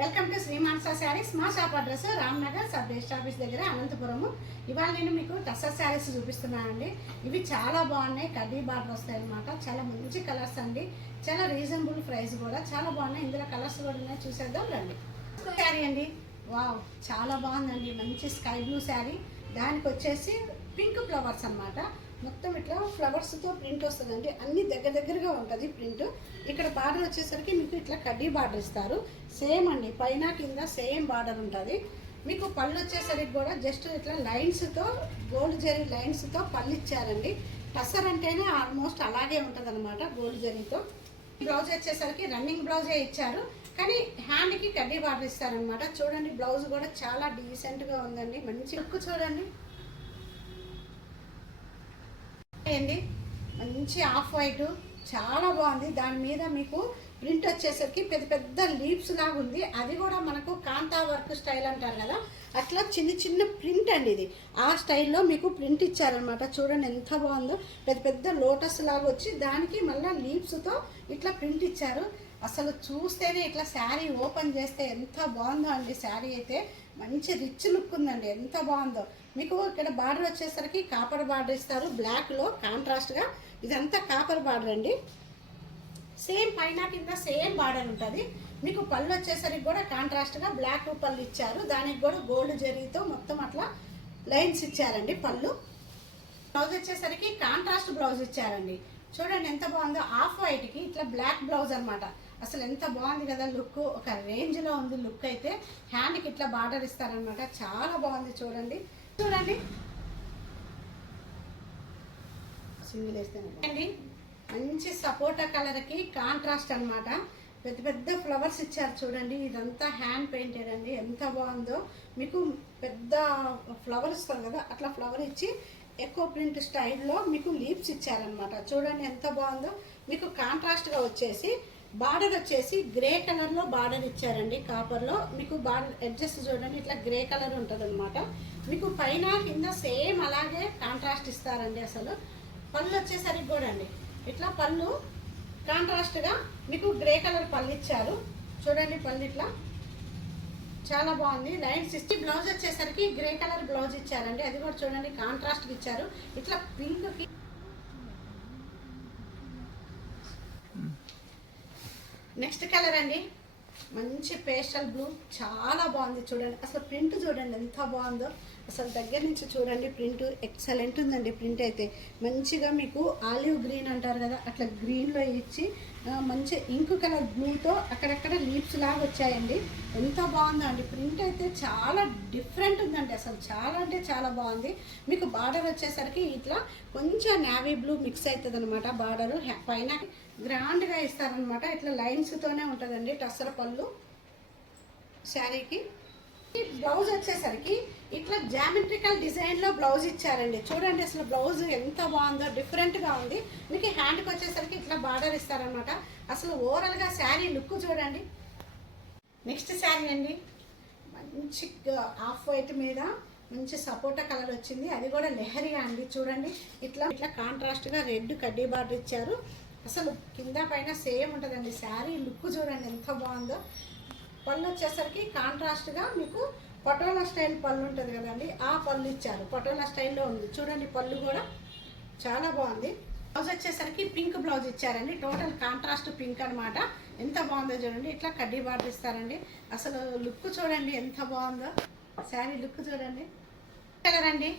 Welcome to Shri మానస శారీస్. మా shop address Ramnagar sub register office దగ్గర అనంతపురము. ఇవాళ నేను మీకు టస్సర్ శారీస్ చూపిస్తున్నానండి. ఇవి చాలా బాగున్నాయి, కడ్డీ బార్డర్ వస్తాయి అనమాట. చాలా మంచి కలర్స్ అండి, చాలా రీజనబుల్ ప్రైస్ కూడా, చాలా బాగున్నాయి. ఇందులో కలర్స్ కూడా ఉన్నాయి, చూసేద్దాం రండి. శారీ అండి, వావ్ చాలా బాగుందండి. మంచి స్కై బ్లూ శారీ, దానికి వచ్చేసి పింక్ ఫ్లవర్స్ అనమాట. మొత్తం ఇట్లా ఫ్లవర్స్తో ప్రింట్ వస్తుందండి, అన్ని దగ్గరగా ఉంటుంది ప్రింట్. ఇక్కడ బార్డర్ వచ్చేసరికి మీకు ఇట్లా కడ్డీ బార్డర్ ఇస్తారు, సేమ్ అండి, పైన కింద సేమ్ బార్డర్ ఉంటుంది. మీకు పళ్ళు వచ్చేసరికి కూడా జస్ట్ ఇట్లా లైన్స్తో, గోల్డ్ జరీ లైన్స్తో పళ్ళు ఇచ్చారండి. టస్సర్ అంటేనే ఆల్మోస్ట్ అలాగే ఉంటుంది అనమాట, గోల్డ్ జరీతో. బ్లౌజ్ వచ్చేసరికి రన్నింగ్ బ్లౌజే ఇచ్చారు, కానీ హ్యాండ్కి కడ్డీ బార్డర్ ఇస్తారనమాట. చూడండి, బ్లౌజ్ కూడా చాలా డీసెంట్గా ఉందండి, మంచి లుక్ చూడండి అండి. మంచి ఆఫ్ వైట్ చాలా బాగుంది. దాని మీద మీకు ప్రింట్ వచ్చేసరికి పెద్ద పెద్ద లీవ్స్ లాగా ఉంది. అది కూడా మనకు కాంతా వర్క్ స్టైల్ అంటారు కదా, అట్లా చిన్న ప్రింట్ అండి. ఇది ఆ స్టైల్లో మీకు ప్రింట్ ఇచ్చారనమాట. చూడండి ఎంత బాగుందో, పెద్ద పెద్ద లోటస్ లాగా వచ్చి దానికి మళ్ళీ లీవ్స్తో ఇట్లా ప్రింట్ ఇచ్చారు. అసలు చూస్తేనే ఇట్లా శారీ ఓపెన్ చేస్తే ఎంత బాగుందో అండి. శారీ అయితే మంచి రిచ్ లుక్ ఉందండి, ఎంత బాగుందో. మీకు ఇక్కడ బార్డర్ వచ్చేసరికి కాపర్ బార్డర్ ఇస్తారు, బ్లాక్లో కాంట్రాస్ట్గా. ఇదంతా కాపర్ బార్డర్ అండి, సేమ్ పైన కింద సేమ్ బార్డర్ ఉంటుంది. మీకు పళ్ళు వచ్చేసరికి కూడా కాంట్రాస్ట్గా బ్లాక్ పళ్ళు ఇచ్చారు, దానికి కూడా గోల్డ్ జరీతో మొత్తం అట్లా లైన్స్ ఇచ్చారండి. పళ్ళు బ్లౌజ్ వచ్చేసరికి కాంట్రాస్ట్ బ్లౌజ్ ఇచ్చారండి. చూడండి ఎంత బాగుందో, ఆఫ్ వైట్కి ఇట్లా బ్లాక్ బ్లౌజ్ అనమాట. అసలు ఎంత బాగుంది కదా లుక్, ఒక రేంజ్లో ఉంది లుక్. అయితే హ్యాండ్కి ఇట్లా బార్డర్ ఇస్తారనమాట, చాలా బాగుంది. చూడండి సింగిల్ వేస్తే మంచి సపోటా కలర్కి కాంట్రాస్ట్ అనమాట. పెద్ద పెద్ద ఫ్లవర్స్ ఇచ్చారు చూడండి. ఇదంతా హ్యాండ్ పెయింటెడ్ అండి, ఎంత బాగుందో. మీకు పెద్ద ఫ్లవర్ ఇస్తారు కదా, అట్లా ఫ్లవర్ ఇచ్చి ఎక్కువ ప్రింట్ స్టైల్లో మీకు లీవ్స్ ఇచ్చారనమాట. చూడండి ఎంత బాగుందో. మీకు కాంట్రాస్ట్గా వచ్చేసి బార్డర్ వచ్చేసి గ్రే కలర్లో బార్డర్ ఇచ్చారండి, కాపర్లో. మీకు బార్డర్ అడ్జస్ట్ చూడండి, ఇట్లా గ్రే కలర్ ఉంటుంది అనమాట. మీకు పైన కింద సేమ్ అలాగే కాంట్రాస్ట్ ఇస్తారండి. అసలు పళ్ళు వచ్చేసరికి కూడా అండి ఇట్లా పళ్ళు కాంట్రాస్ట్గా మీకు గ్రే కలర్ పళ్ళు ఇచ్చారు. చూడండి పళ్ళు ఇట్లా చాలా బాగుంది, లైన్స్ ఇచ్చి. బ్లౌజ్ వచ్చేసరికి గ్రే కలర్ బ్లౌజ్ ఇచ్చారండి, అది కూడా చూడండి కాంట్రాస్ట్కి ఇచ్చారు. ఇట్లా పింక్కి నెక్స్ట్ కలర్ అండి, మంచి పేస్టల్ బ్లూ, చాలా బాగుంది. చూడండి అసలు ప్రింట్ చూడండి ఎంత బాగుందో. అసలు దగ్గర నుంచి చూడండి, ప్రింట్ ఎక్సలెంట్ ఉందండి. ప్రింట్ అయితే మంచిగా మీకు ఆలివ్ గ్రీన్ అంటారు కదా, అట్లా గ్రీన్లో ఇచ్చి మంచి ఇంక్ కలర్ బ్లూతో అక్కడక్కడ లీవ్స్ లాగా వచ్చాయండి. ఎంత బాగుందో అండి, ప్రింట్ అయితే చాలా డిఫరెంట్ ఉందండి. అసలు చాలా అంటే చాలా బాగుంది. మీకు బార్డర్ వచ్చేసరికి ఇట్లా కొంచెం నేవీ బ్లూ మిక్స్ అవుతుంది అనమాట. బార్డరు పైన గ్రాండ్గా ఇస్తారనమాట, ఇట్లా లైన్స్తోనే ఉంటుందండి టస్సర్ పళ్ళు శారీకి. బ్లౌజ్ వచ్చేసరికి ఇట్లా జామెట్రికల్ డిజైన్లో బ్లౌజ్ ఇచ్చారండి. చూడండి అసలు బ్లౌజ్ ఎంత బాగుందో, డిఫరెంట్గా ఉంది. మీకు హ్యాండ్కి వచ్చేసరికి ఇట్లా బార్డర్ ఇస్తారనమాట. అసలు ఓవరాల్గా శారీ లుక్ చూడండి. నెక్స్ట్ శారీ అండి, మంచి ఆఫ్ వైట్ మీద మంచి సపోటా కలర్ వచ్చింది, అది కూడా లెహరియా అండి. చూడండి ఇట్లా కాంట్రాస్ట్గా రెడ్ కడ్డీ బార్డర్ ఇచ్చారు. అసలు కింద పైన సేమ్ ఉంటుందండి. శారీ లుక్ చూడండి ఎంత బాగుందో. పళ్ళు వచ్చేసరికి కాంట్రాస్ట్గా మీకు పటోలా స్టైల్ పళ్ళు ఉంటుంది కదండి, ఆ పళ్ళు ఇచ్చారు. పటోలా స్టైల్లో ఉంది చూడండి, పళ్ళు కూడా చాలా బాగుంది. బ్లౌజ్ వచ్చేసరికి పింక్ బ్లౌజ్ ఇచ్చారండి, టోటల్ కాంట్రాస్ట్ పింక్ అనమాట. ఎంత బాగుందో చూడండి, ఇట్లా కడ్డీ బార్డర్ ఇస్తారండి. అసలు లుక్ చూడండి ఎంత బాగుందో, శారీ లుక్ చూడండి. కలర్ అండి,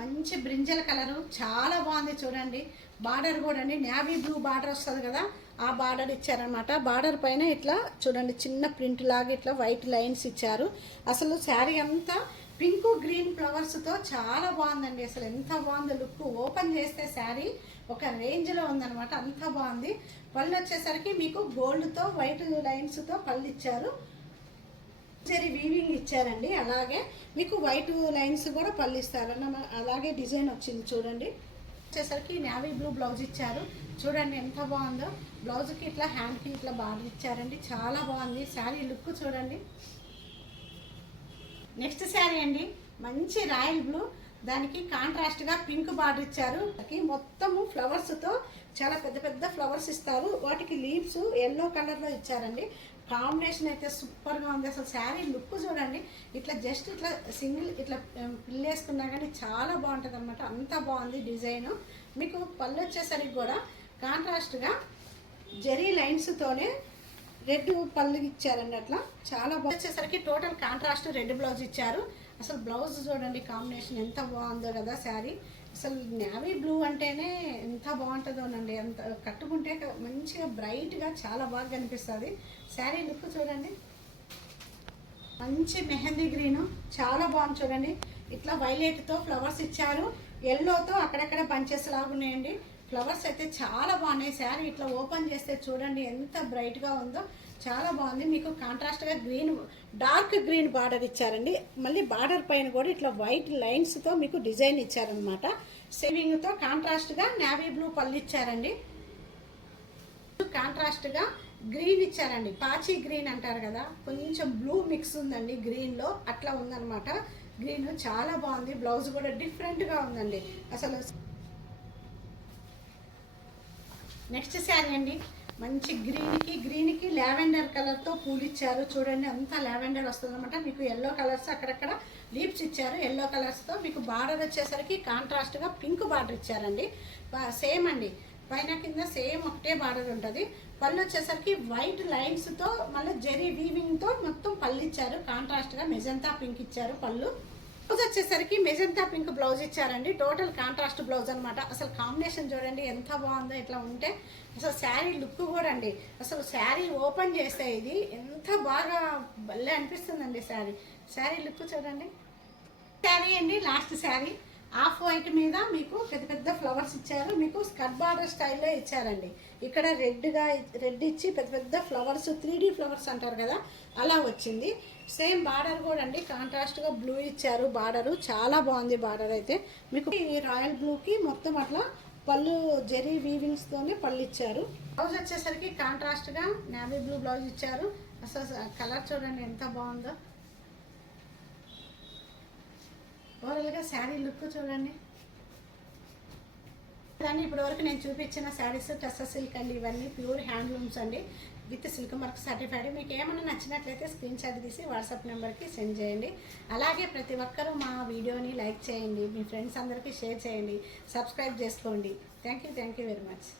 మంచి బ్రింజల్ కలరు, చాలా బాగుంది. చూడండి బార్డర్ కూడా అండి నేవీ బ్లూ బార్డర్ వస్తుంది కదా, ఆ బార్డర్ ఇచ్చారనమాట. బార్డర్ పైన ఇట్లా చూడండి చిన్న ప్రింట్ లాగా ఇట్లా వైట్ లైన్స్ ఇచ్చారు. అసలు శారీ అంతా పింక్ గ్రీన్ ఫ్లవర్స్తో చాలా బాగుందండి. అసలు ఎంత బాగుందో లుక్. ఓపెన్ చేస్తే శారీ ఒక రేంజ్లో ఉందనమాట, అంత బాగుంది. పళ్ళు వచ్చేసరికి మీకు గోల్డ్తో వైట్ లైన్స్తో పళ్ళు ఇచ్చారు, జరీ వీవింగ్ ఇచ్చారండి. అలాగే మీకు వైట్ లైన్స్ కూడా పళ్ళు ఇస్తారన్న, అలాగే డిజైన్ వచ్చింది. చూడండి వచ్చేసరికి నేవీ బ్లూ బ్లౌజ్ ఇచ్చారు. చూడండి ఎంత బాగుందో. బ్లౌజ్కి ఇట్లా హ్యాండ్కి ఇట్లా బార్డర్ ఇచ్చారండి, చాలా బాగుంది. శారీ లుక్ చూడండి. నెక్స్ట్ శారీ అండి, మంచి రాయల్ బ్లూ, దానికి కాంట్రాస్ట్గా పింక్ బార్డర్ ఇచ్చారు. మొత్తము ఫ్లవర్స్తో చాలా పెద్ద పెద్ద ఫ్లవర్స్ ఇస్తారు, వాటికి లీవ్స్ ఎల్లో కలర్లో ఇచ్చారండి. కాంబినేషన్ అయితే సూపర్గా ఉంది. అసలు శారీ లుక్ చూడండి, ఇట్లా జస్ట్ ఇట్లా సింగిల్ ఇట్లా పిల్ వేసుకున్నా కానీ చాలా బాగుంటుంది అనమాట. అంత బాగుంది డిజైన్. మీకు పళ్ళు వచ్చేసరికి కూడా కాంట్రాస్ట్గా జెరీ లైన్స్తోనే రెడ్ పళ్ళు ఇచ్చారండి. అట్లా చాలా బాగా వచ్చేసరికి టోటల్ కాంట్రాస్ట్ రెడ్ బ్లౌజ్ ఇచ్చారు. అసలు బ్లౌజ్ చూడండి కాంబినేషన్ ఎంత బాగుందో కదా శారీ. అసలు నేవీ బ్లూ అంటేనే ఎంత బాగుంటుందోనండి. అంత కట్టుకుంటే మంచిగా బ్రైట్గా చాలా బాగా కనిపిస్తుంది. శారీ లుక్ చూడండి, మంచి మెహందీ గ్రీను చాలా బాగుంది చూడండి. ఇట్లా వైలెట్తో ఫ్లవర్స్ ఇచ్చారు, ఎల్లోతో అక్కడక్కడ బంచెస్ లాగా ఉన్నాయండి. ఫ్లవర్స్ అయితే చాలా బాగున్నాయి. శారీ ఇట్లా ఓపెన్ చేస్తే చూడండి ఎంత బ్రైట్గా ఉందో, చాలా బాగుంది. మీకు కాంట్రాస్ట్గా గ్రీన్, డార్క్ గ్రీన్ బార్డర్ ఇచ్చారండి. మళ్ళీ బార్డర్ పైన కూడా ఇట్లా వైట్ లైన్స్తో మీకు డిజైన్ ఇచ్చారనమాట. సేవింగ్తో కాంట్రాస్ట్గా నేవీ బ్లూ పళ్ళు ఇచ్చారండి. కాంట్రాస్ట్గా గ్రీన్ ఇచ్చారండి, పాచి గ్రీన్ అంటారు కదా, కొంచెం బ్లూ మిక్స్ ఉందండి గ్రీన్లో, అట్లా ఉందన్నమాట. గ్రీన్ చాలా బాగుంది. బ్లౌజ్ కూడా డిఫరెంట్గా ఉందండి అసలు. నెక్స్ట్ శారీ అండి, మంచి గ్రీన్కి లావెండర్ కలర్తో పూలు ఇచ్చారు చూడండి. అంతా లావెండర్ వస్తుంది అనమాట. మీకు ఎల్లో కలర్స్ అక్కడక్కడ లీప్స్ ఇచ్చారు ఎల్లో కలర్స్తో. మీకు బార్డర్ వచ్చేసరికి కాంట్రాస్ట్గా పింక్ బార్డర్ ఇచ్చారండి. సేమ్ అండి, పైన కింద సేమ్ ఒకటే బార్డర్ ఉంటుంది. పళ్ళు వచ్చేసరికి వైట్ లైన్స్తో మళ్ళీ జెరీ వీవింగ్తో మొత్తం పళ్ళు ఇచ్చారు. కాంట్రాస్ట్గా మెజంతా పింక్ ఇచ్చారు పళ్ళు. బ్లౌజ్ వచ్చేసరికి మెజంతా పింక్ బ్లౌజ్ ఇచ్చారండి. టోటల్ కాంట్రాస్ట్ బ్లౌజ్ అనమాట. అసలు కాంబినేషన్ చూడండి ఎంత బాగుందో. ఇట్లా ఉంటే అసలు శారీ లుక్ కూడా అండి, అసలు శారీ ఓపెన్ చేస్తే ఇది ఎంత బాగా భలే అనిపిస్తుందండి శారీ లుక్ చూడండి. శారీ అండి, లాస్ట్ శారీ ఆఫ్ వైట్ మీద మీకు పెద్ద పెద్ద ఫ్లవర్స్ ఇచ్చారు. మీకు స్కర్ట్ బార్డర్ స్టైల్లో ఇచ్చారండి. ఇక్కడ రెడ్ ఇచ్చి పెద్ద పెద్ద ఫ్లవర్స్, 3D ఫ్లవర్స్ అంటారు కదా, అలా వచ్చింది. సేమ్ బార్డర్ కూడా అండి కాంట్రాస్ట్గా బ్లూ ఇచ్చారు. బార్డరు చాలా బాగుంది. బార్డర్ అయితే మీకు ఈ రాయల్ బ్లూకి మొత్తం అట్లా పళ్ళు జెరీ వీవింగ్స్తోనే పళ్ళు ఇచ్చారు. బ్లౌజ్ వచ్చేసరికి కాంట్రాస్ట్గా నేవీ బ్లూ బ్లౌజ్ ఇచ్చారు. అసలు కలర్ చూడండి ఎంత బాగుందో. ఓవరాల్గా శారీ లుక్ చూడండి. కానీ ఇప్పటివరకు నేను చూపించిన శారీస్ టస్సర్ సిల్క్ అండి. ఇవన్నీ ప్యూర్ హ్యాండ్లూమ్స్ అండి, విత్ సిల్క్ మార్క్ సర్టిఫైడ్. మీకు ఏమైనా నచ్చినట్లయితే స్క్రీన్ షాట్ తీసి వాట్సాప్ నెంబర్కి సెండ్ చేయండి. అలాగే ప్రతి ఒక్కరూ మా వీడియోని లైక్ చేయండి, మీ ఫ్రెండ్స్ అందరికీ షేర్ చేయండి, సబ్స్క్రైబ్ చేసుకోండి. Thank you very much.